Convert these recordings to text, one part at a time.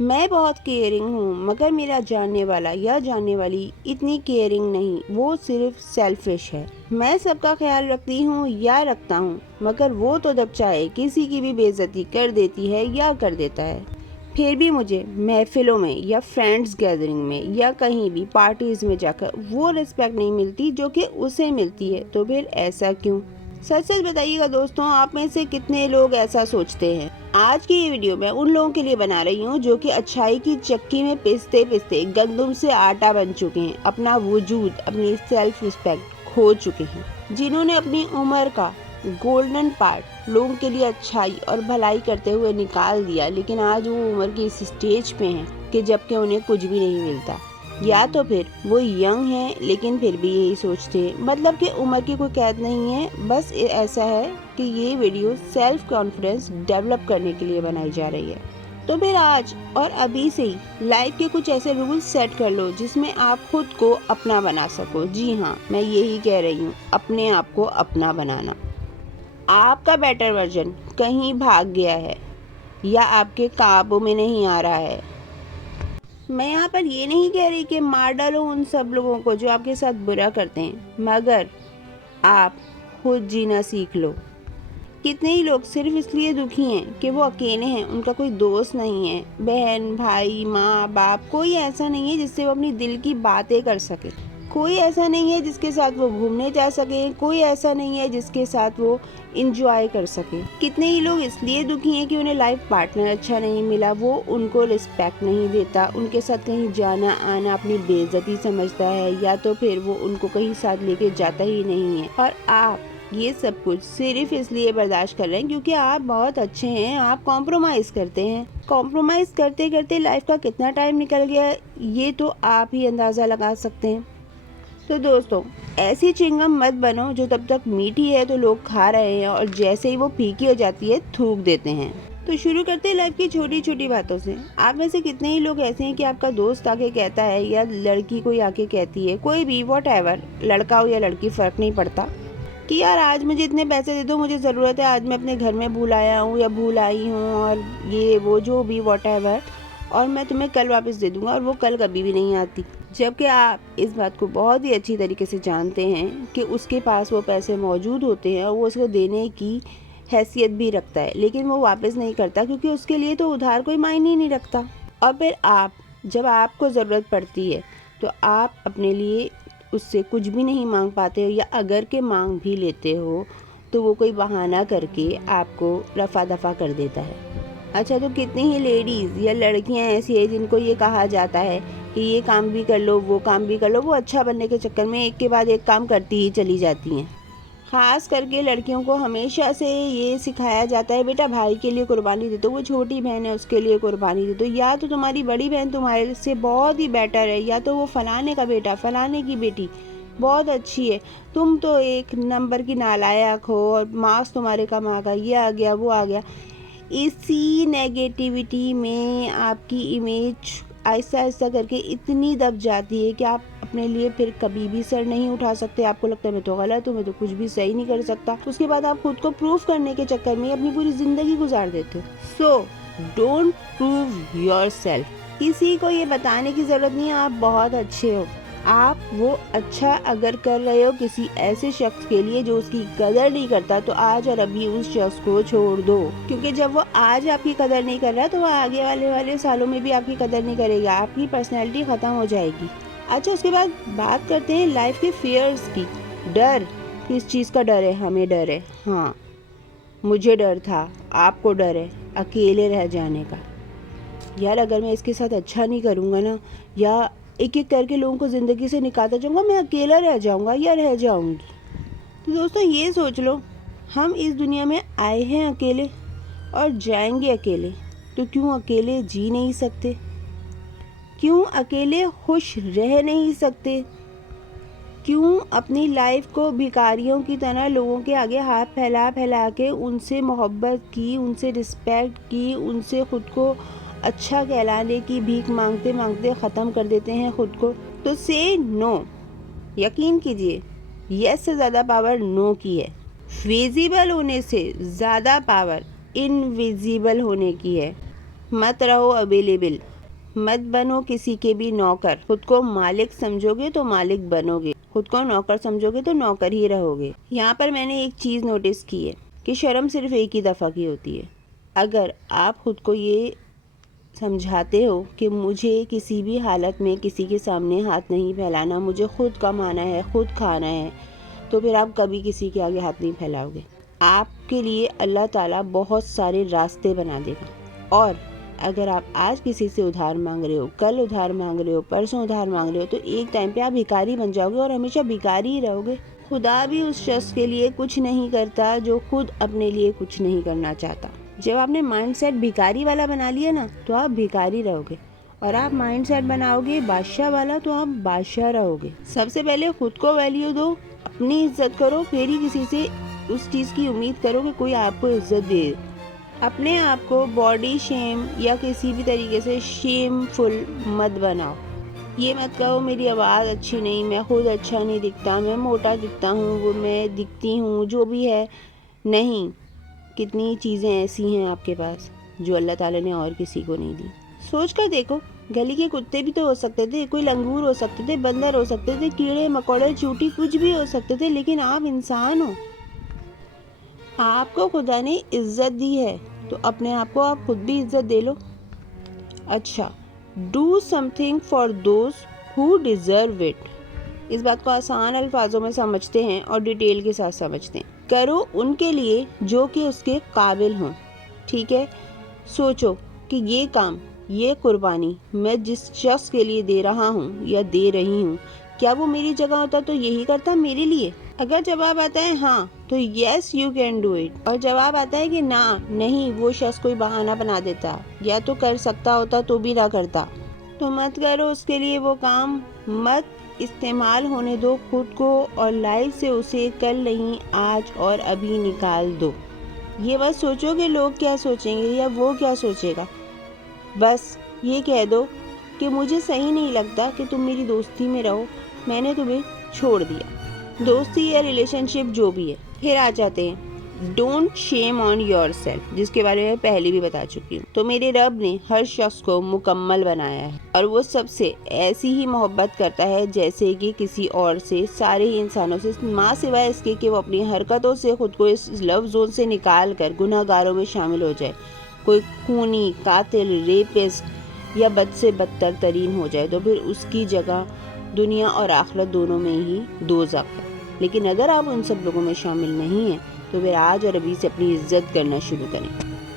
मैं बहुत केयरिंग हूँ मगर मेरा जानने वाला या जानने वाली इतनी केयरिंग नहीं, वो सिर्फ सेल्फिश है। मैं सबका ख्याल रखती हूँ या रखता हूँ मगर वो तो जब चाहे किसी की भी बेइज्जती कर देती है या कर देता है। फिर भी मुझे महफिलों में या फ्रेंड्स गैदरिंग में या कहीं भी पार्टीज में जाकर वो रिस्पेक्ट नहीं मिलती जो कि उसे मिलती है। तो फिर ऐसा क्यों? सच सच बताइएगा दोस्तों, आप में से कितने लोग ऐसा सोचते हैं? आज की ये वीडियो मैं उन लोगों के लिए बना रही हूँ जो कि अच्छाई की चक्की में पिसते पिसते गंदुम से आटा बन चुके हैं, अपना वजूद, अपनी सेल्फ रिस्पेक्ट खो चुके हैं, जिन्होंने अपनी उम्र का गोल्डन पार्ट लोगों के लिए अच्छाई और भलाई करते हुए निकाल दिया, लेकिन आज वो उम्र की इस स्टेज पे हैं कि जबकि उन्हें कुछ भी नहीं मिलता। या तो फिर वो यंग हैं लेकिन फिर भी यही सोचते हैं, मतलब कि उम्र की कोई कैद नहीं है। बस ऐसा है कि ये वीडियो सेल्फ कॉन्फिडेंस डेवलप करने के लिए बनाई जा रही है। तो फिर आज और अभी से ही लाइफ के कुछ ऐसे रूल्स सेट कर लो जिसमें आप खुद को अपना बना सको। जी हाँ, मैं यही कह रही हूँ, अपने आप को अपना बनाना। आपका बेटर वर्जन कहीं भाग गया है या आपके काबू में नहीं आ रहा है। मैं यहाँ पर ये नहीं कह रही कि मार डालो उन सब लोगों को जो आपके साथ बुरा करते हैं, मगर आप खुद जीना सीख लो। कितने ही लोग सिर्फ इसलिए दुखी हैं कि वो अकेले हैं, उनका कोई दोस्त नहीं है, बहन भाई माँ बाप, कोई ऐसा नहीं है जिससे वो अपनी दिल की बातें कर सके। कोई ऐसा नहीं है जिसके साथ वो घूमने जा सके, कोई ऐसा नहीं है जिसके साथ वो इंजॉय कर सके। कितने ही लोग इसलिए दुखी हैं कि उन्हें लाइफ पार्टनर अच्छा नहीं मिला, वो उनको रिस्पेक्ट नहीं देता, उनके साथ कहीं जाना आना अपनी बेइज्जती समझता है, या तो फिर वो उनको कहीं साथ लेके जाता ही नहीं है। और आप ये सब कुछ सिर्फ इसलिए बर्दाश्त कर रहे हैं क्योंकि आप बहुत अच्छे हैं, आप कॉम्प्रोमाइज करते हैं। कॉम्प्रोमाइज करते करते लाइफ का कितना टाइम निकल गया ये तो आप ही अंदाज़ा लगा सकते हैं। तो दोस्तों, ऐसी चिंगम मत बनो जो तब तक मीठी है तो लोग खा रहे हैं और जैसे ही वो फीकी हो जाती है थूक देते हैं। तो शुरू करते हैं लाइफ की छोटी छोटी बातों से। आप में से कितने ही लोग ऐसे हैं कि आपका दोस्त आके कहता है या लड़की कोई आके कहती है, कोई भी वॉट एवर, लड़का हो या लड़की फर्क नहीं पड़ता, कि यार आज मुझे इतने पैसे दे दो, मुझे ज़रूरत है, आज मैं अपने घर में भूल आया हूँ या भूल आई हूँ, और ये वो जो भी वॉट एवर, और मैं तुम्हें कल वापस दे दूंगा, और वो कल कभी भी नहीं आती। जबकि आप इस बात को बहुत ही अच्छी तरीके से जानते हैं कि उसके पास वो पैसे मौजूद होते हैं और वो उसको देने की हैसियत भी रखता है, लेकिन वो वापस नहीं करता क्योंकि उसके लिए तो उधार कोई मायने ही नहीं रखता। और फिर आप, जब आपको ज़रूरत पड़ती है तो आप अपने लिए उससे कुछ भी नहीं मांग पाते हो, या अगर के मांग भी लेते हो तो वो कोई बहाना करके आपको रफा दफा कर देता है। अच्छा, तो कितनी ही लेडीज़ या लड़कियां ऐसी है जिनको ये कहा जाता है कि ये काम भी कर लो, वो काम भी कर लो, वो अच्छा बनने के चक्कर में एक के बाद एक काम करती ही चली जाती हैं। खास करके लड़कियों को हमेशा से ये सिखाया जाता है, बेटा भाई के लिए कुर्बानी दे दो, वो छोटी बहन है उसके लिए कुर्बानी दे दो, या तो तुम्हारी बड़ी बहन तुम्हारे से बहुत ही बेटर है, या तो वो फलाने का बेटा फलाने की बेटी बहुत अच्छी है, तुम तो एक नंबर की नालायक हो और मार्क्स तुम्हारे कम आ गया, ये आ गया वो आ गया। इसी नेगेटिविटी में आपकी इमेज आहिस्ता आहिस्ता करके इतनी दब जाती है कि आप अपने लिए फिर कभी भी सर नहीं उठा सकते। आपको लगता है मैं तो गलत हूँ, मैं तो कुछ भी सही नहीं कर सकता। उसके बाद आप खुद को प्रूफ करने के चक्कर में अपनी पूरी जिंदगी गुजार देते हो। So don't prove your self. किसी को ये बताने की जरूरत नहीं है आप बहुत अच्छे हो। आप वो अच्छा अगर कर रहे हो किसी ऐसे शख्स के लिए जो उसकी कदर नहीं करता, तो आज और अभी उस शख्स को छोड़ दो, क्योंकि जब वो आज आपकी कदर नहीं कर रहा तो वो आगे वाले सालों में भी आपकी कदर नहीं करेगा, आपकी पर्सनैलिटी ख़त्म हो जाएगी। अच्छा, उसके बाद बात करते हैं लाइफ के फियर्स की। डर, किस चीज़ का डर है? हमें डर है, हाँ मुझे डर था, आपको डर है अकेले रह जाने का। यार अगर मैं इसके साथ अच्छा नहीं करूँगा ना, या एक एक करके लोगों को ज़िंदगी से निकालता जाऊँगा, मैं अकेला रह जाऊँगा या रह जाऊँगी। तो दोस्तों ये सोच लो, हम इस दुनिया में आए हैं अकेले और जाएंगे अकेले, तो क्यों अकेले जी नहीं सकते? क्यों अकेले खुश रह नहीं सकते? क्यों अपनी लाइफ को भिखारियों की तरह लोगों के आगे हाथ फैला फैला के उनसे मोहब्बत की, उनसे रिस्पेक्ट की, उनसे ख़ुद को अच्छा कहलाने की भीख मांगते मांगते ख़त्म कर देते हैं खुद को? तो से नो। यकीन कीजिए, यस से ज़्यादा पावर नो की है। विजिबल होने से ज़्यादा पावर इनविजिबल होने की है। मत रहो अवेलेबल, मत बनो किसी के भी नौकर। खुद को मालिक समझोगे तो मालिक बनोगे, खुद को नौकर समझोगे तो नौकर ही रहोगे। यहाँ पर मैंने एक चीज़ नोटिस की है कि शर्म सिर्फ एक ही दफ़ा की होती है। अगर आप खुद को ये समझाते हो कि मुझे किसी भी हालत में किसी के सामने हाथ नहीं फैलाना, मुझे खुद कमाना है, खुद खाना है, तो फिर आप कभी किसी के आगे हाथ नहीं फैलाओगे। आपके लिए अल्लाह ताला बहुत सारे रास्ते बना देगा। और अगर आप आज किसी से उधार मांग रहे हो, कल उधार मांग रहे हो, परसों उधार मांग रहे हो, तो एक टाइम पे आप भिखारी बन जाओगे और हमेशा भिखारी ही रहोगे। खुदा भी उस शख्स के लिए कुछ नहीं करता जो खुद अपने लिए कुछ नहीं करना चाहता। जब आपने माइंडसेट भिखारी वाला बना लिया ना, तो आप भिखारी रहोगे। और आप माइंडसेट बनाओगे बादशाह वाला, तो आप बादशाह रहोगे। सबसे पहले खुद को वैल्यू दो, अपनी इज्जत करो, फिर ही किसी से उस चीज़ की उम्मीद करो कि कोई आपको इज्जत दे। अपने आप को बॉडी शेम या किसी भी तरीके से शेमफुल मत बनाओ। ये मत कहो मेरी आवाज़ अच्छी नहीं, मैं खुद अच्छा नहीं दिखता, मैं मोटा दिखता हूँ, वो मैं दिखती हूँ, जो भी है। नहीं, कितनी चीज़ें ऐसी हैं आपके पास जो अल्लाह ताला ने और किसी को नहीं दी। सोच कर देखो, गली के कुत्ते भी तो हो सकते थे, कोई लंगूर हो सकते थे, बंदर हो सकते थे, कीड़े मकोड़े चूटी कुछ भी हो सकते थे, लेकिन आप इंसान हो। आपको खुदा ने इज्जत दी है, तो अपने आप को आप खुद भी इज्जत दे लो। अच्छा, do something for those who deserve it. इस बात को आसान अल्फाजों में समझते हैं और डिटेल के साथ समझते हैं। करो उनके लिए जो कि उसके काबिल हों। ठीक है, सोचो कि ये काम, ये कुर्बानी मैं जिस शख्स के लिए दे रहा हूँ या दे रही हूँ, क्या वो मेरी जगह होता तो यही करता मेरे लिए? अगर जवाब आता है हाँ, तो yes you can do it. और जवाब आता है कि ना, नहीं, वो शख्स कोई बहाना बना देता या तो कर सकता होता तो भी ना करता, तो मत करो उसके लिए वो काम। मत इस्तेमाल होने दो खुद को और लाइफ से उसे कल नहीं आज और अभी निकाल दो। ये बस सोचो कि लोग क्या सोचेंगे या वो क्या सोचेगा। बस ये कह दो कि मुझे सही नहीं लगता कि तुम मेरी दोस्ती में रहो, मैंने तुम्हें छोड़ दिया। दोस्ती या रिलेशनशिप जो भी है। फिर आ जाते हैं don't shame on your self, जिसके बारे में पहले भी बता चुकी हूँ। तो मेरे रब ने हर शख्स को मुकम्मल बनाया है और वो सबसे ऐसी ही मोहब्बत करता है जैसे कि किसी और से, सारे ही इंसानों से, माँ सिवाय इसके कि वो अपनी हरकतों से खुद को इस लव जोन से निकाल कर गुनाहगारों में शामिल हो जाए। कोई खूनी, कातिल, रेपिस्ट या बद से बदतर तरीन हो जाए तो फिर उसकी जगह दुनिया और आखिरत दोनों में ही दोज़ख है। लेकिन अगर आप उन सब लोगों में शामिल नहीं हैं तो फिर आज और अभी से अपनी इज्जत करना शुरू करें।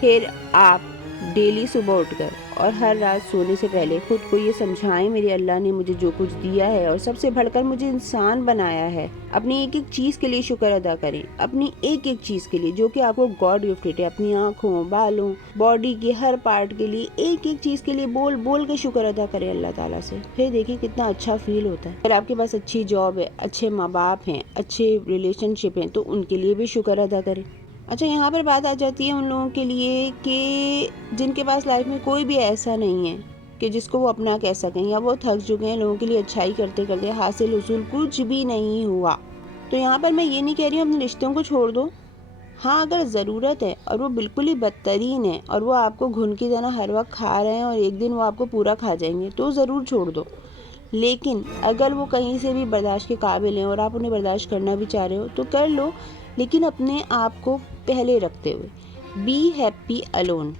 फिर आप डेली सुबह उठकर और हर रात सोने से पहले खुद को ये समझाएं, मेरे अल्लाह ने मुझे जो कुछ दिया है और सबसे बढ़कर मुझे इंसान बनाया है। अपनी एक एक चीज़ के लिए शुक्र अदा करें, अपनी एक एक चीज़ के लिए जो कि आपको गॉड गिफ्टेड है। अपनी आँखों, बालों, बॉडी के हर पार्ट के लिए, एक एक चीज़ के लिए बोल बोल के शुक्र अदा करें अल्लाह ताला से। फिर देखिए कितना अच्छा फील होता है। अगर आपके पास अच्छी जॉब है, अच्छे माँ बाप हैं, अच्छे रिलेशनशिप हैं, तो उनके लिए भी शुक्र अदा करें। अच्छा, यहाँ पर बात आ जाती है उन लोगों के लिए कि जिनके पास लाइफ में कोई भी ऐसा नहीं है कि जिसको वो अपना कह सकें, या वो थक चुके हैं लोगों के लिए अच्छाई करते करते, हासिल हुसूल कुछ भी नहीं हुआ। तो यहाँ पर मैं ये नहीं कह रही हूँ अपने रिश्तों को छोड़ दो। हाँ, अगर ज़रूरत है और वो बिल्कुल ही बदतरीन है और वो आपको घुन की तरह हर वक्त खा रहे हैं और एक दिन वो आपको पूरा खा जाएंगे, तो ज़रूर छोड़ दो। लेकिन अगर वो कहीं से भी बर्दाश्त के काबिल हैं और आप उन्हें बर्दाश्त करना भी चाह रहे हो तो कर लो, लेकिन अपने आप को पहले रखते हुए। Be happy alone.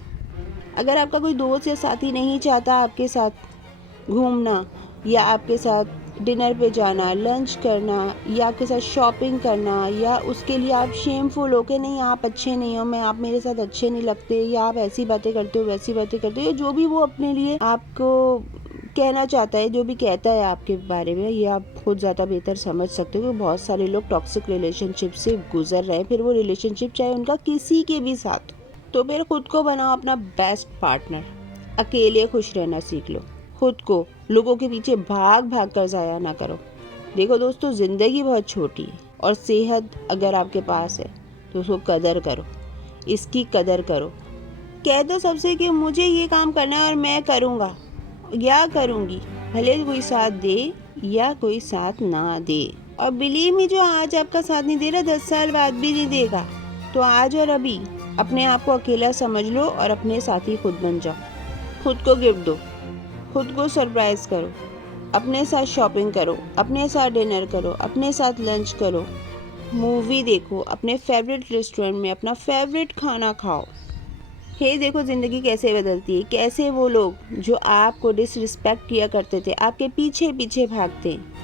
अगर आपका कोई दोस्त या साथी नहीं चाहता आपके साथ घूमना या आपके साथ डिनर पे जाना, लंच करना या आपके साथ शॉपिंग करना, या उसके लिए आप शेमफुल हो के नहीं आप अच्छे नहीं हो, मैं आप मेरे साथ अच्छे नहीं लगते, या आप ऐसी बातें करते हो वैसी बातें करते हो, जो भी वो अपने लिए आपको कहना चाहता है, जो भी कहता है आपके बारे में, ये आप खुद ज़्यादा बेहतर समझ सकते हो कि बहुत सारे लोग टॉक्सिक रिलेशनशिप से गुजर रहे हैं, फिर वो रिलेशनशिप चाहे उनका किसी के भी साथ। तो फिर खुद को बनाओ अपना बेस्ट पार्टनर। अकेले खुश रहना सीख लो। खुद को लोगों के पीछे भाग भाग कर ज़ाया ना करो। देखो दोस्तों, ज़िंदगी बहुत छोटी है और सेहत अगर आपके पास है तो उसको कदर करो, इसकी कदर करो। कह दो सबसे कि मुझे ये काम करना है और मैं करूँगा या करूँगी, भले कोई साथ दे या कोई साथ ना दे। और बिलीव मी, जो आज आपका साथ नहीं दे रहा 10 साल बाद भी नहीं देगा। तो आज और अभी अपने आप को अकेला समझ लो और अपने साथी खुद बन जाओ। खुद को गिफ्ट दो, खुद को सरप्राइज़ करो, अपने साथ शॉपिंग करो, अपने साथ डिनर करो, अपने साथ लंच करो, मूवी देखो, अपने फेवरेट रेस्टोरेंट में अपना फेवरेट खाना खाओ। हे देखो ज़िंदगी कैसे बदलती है, कैसे वो लोग जो आपको डिसरिस्पेक्ट किया करते थे आपके पीछे पीछे भागते हैं।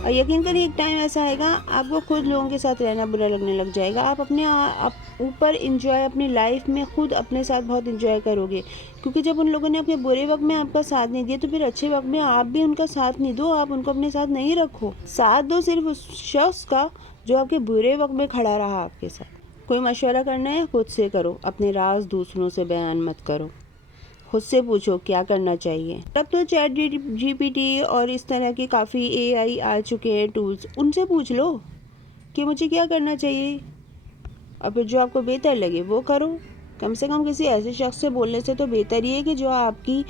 और यकीन करिए एक टाइम ऐसा आएगा आपको खुद लोगों के साथ रहना बुरा लगने लग जाएगा। आप अपने आप ऊपर इंजॉय अपनी लाइफ में खुद अपने साथ बहुत इंजॉय करोगे, क्योंकि जब उन लोगों ने अपने बुरे वक्त में आपका साथ नहीं दिया तो फिर अच्छे वक्त में आप भी उनका साथ नहीं दो, आप उनको अपने साथ नहीं रखो। साथ दो सिर्फ उस शख्स का जो आपके बुरे वक्त में खड़ा रहा आपके साथ। कोई मशवरा करना है खुद से करो, अपने राज दूसरों से बयान मत करो। खुद से पूछो क्या करना चाहिए। अब तो चैट जीपीटी और इस तरह के काफ़ी एआई आ चुके हैं टूल्स, उनसे पूछ लो कि मुझे क्या करना चाहिए, और फिर जो आपको बेहतर लगे वो करो। कम से कम किसी ऐसे शख्स से बोलने से तो बेहतर ही है कि जो आपकी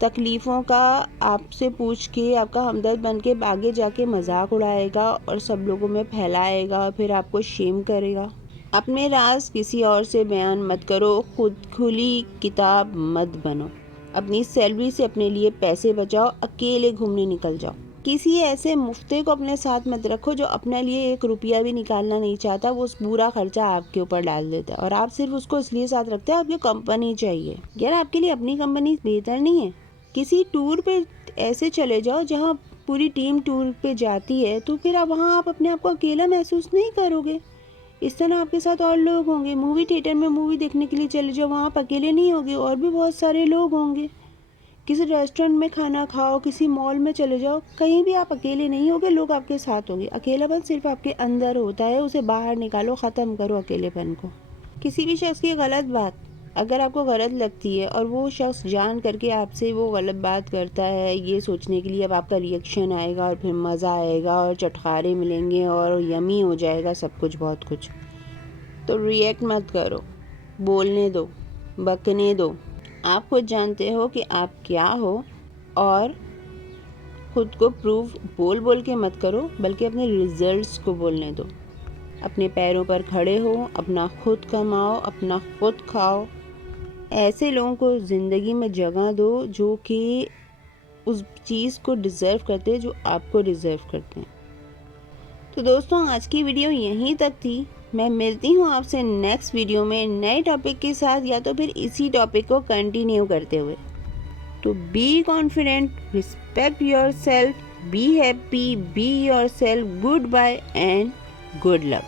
तकलीफ़ों का आपसे पूछ के आपका हमदर्द बन के आगे जाके मजाक उड़ाएगा और सब लोगों में फैलाएगा और फिर आपको शेम करेगा। अपने राज किसी और से बयान मत करो, खुद खुली किताब मत बनो। अपनी सैलरी से अपने लिए पैसे बचाओ, अकेले घूमने निकल जाओ। किसी ऐसे मुफ्ते को अपने साथ मत रखो जो अपने लिए 1 रुपया भी निकालना नहीं चाहता, वो उस पूरा खर्चा आपके ऊपर डाल देता है और आप सिर्फ उसको इसलिए साथ रखते हैं आपको कंपनी चाहिए। यार आपके लिए अपनी कंपनी बेहतर नहीं है? किसी टूर पे ऐसे चले जाओ जहाँ पूरी टीम टूर पे जाती है, तो फिर आप वहाँ आप अपने आप को अकेला महसूस नहीं करोगे। इस तरह आपके साथ और लोग होंगे। मूवी थिएटर में मूवी देखने के लिए चले जाओ, वहाँ आप अकेले नहीं होगे, और भी बहुत सारे लोग होंगे। किसी रेस्टोरेंट में खाना खाओ, किसी मॉल में चले जाओ, कहीं भी आप अकेले नहीं होगे, लोग आपके साथ होंगे। अकेलापन सिर्फ आपके अंदर होता है, उसे बाहर निकालो, ख़त्म करो अकेलेपन को। किसी भी शख्स की गलत बात अगर आपको गलत लगती है और वो शख्स जान करके आपसे वो गलत बात करता है, ये सोचने के लिए अब आपका रिएक्शन आएगा और फिर मज़ा आएगा और चटखारे मिलेंगे और यमी हो जाएगा सब कुछ, बहुत कुछ, तो रिएक्ट मत करो, बोलने दो, बकने दो। आप खुद जानते हो कि आप क्या हो, और खुद को प्रूव बोल बोल के मत करो, बल्कि अपने रिजल्ट्स को बोलने दो। अपने पैरों पर खड़े हो, अपना खुद कमाओ, अपना खुद खाओ। ऐसे लोगों को ज़िंदगी में जगह दो जो कि उस चीज़ को डिज़र्व करते हैं जो आपको डिज़र्व करते हैं। तो दोस्तों आज की वीडियो यहीं तक थी। मैं मिलती हूँ आपसे नेक्स्ट वीडियो में नए टॉपिक के साथ, या तो फिर इसी टॉपिक को कंटिन्यू करते हुए। तो be confident, respect yourself, be happy, be yourself, good bye and good luck.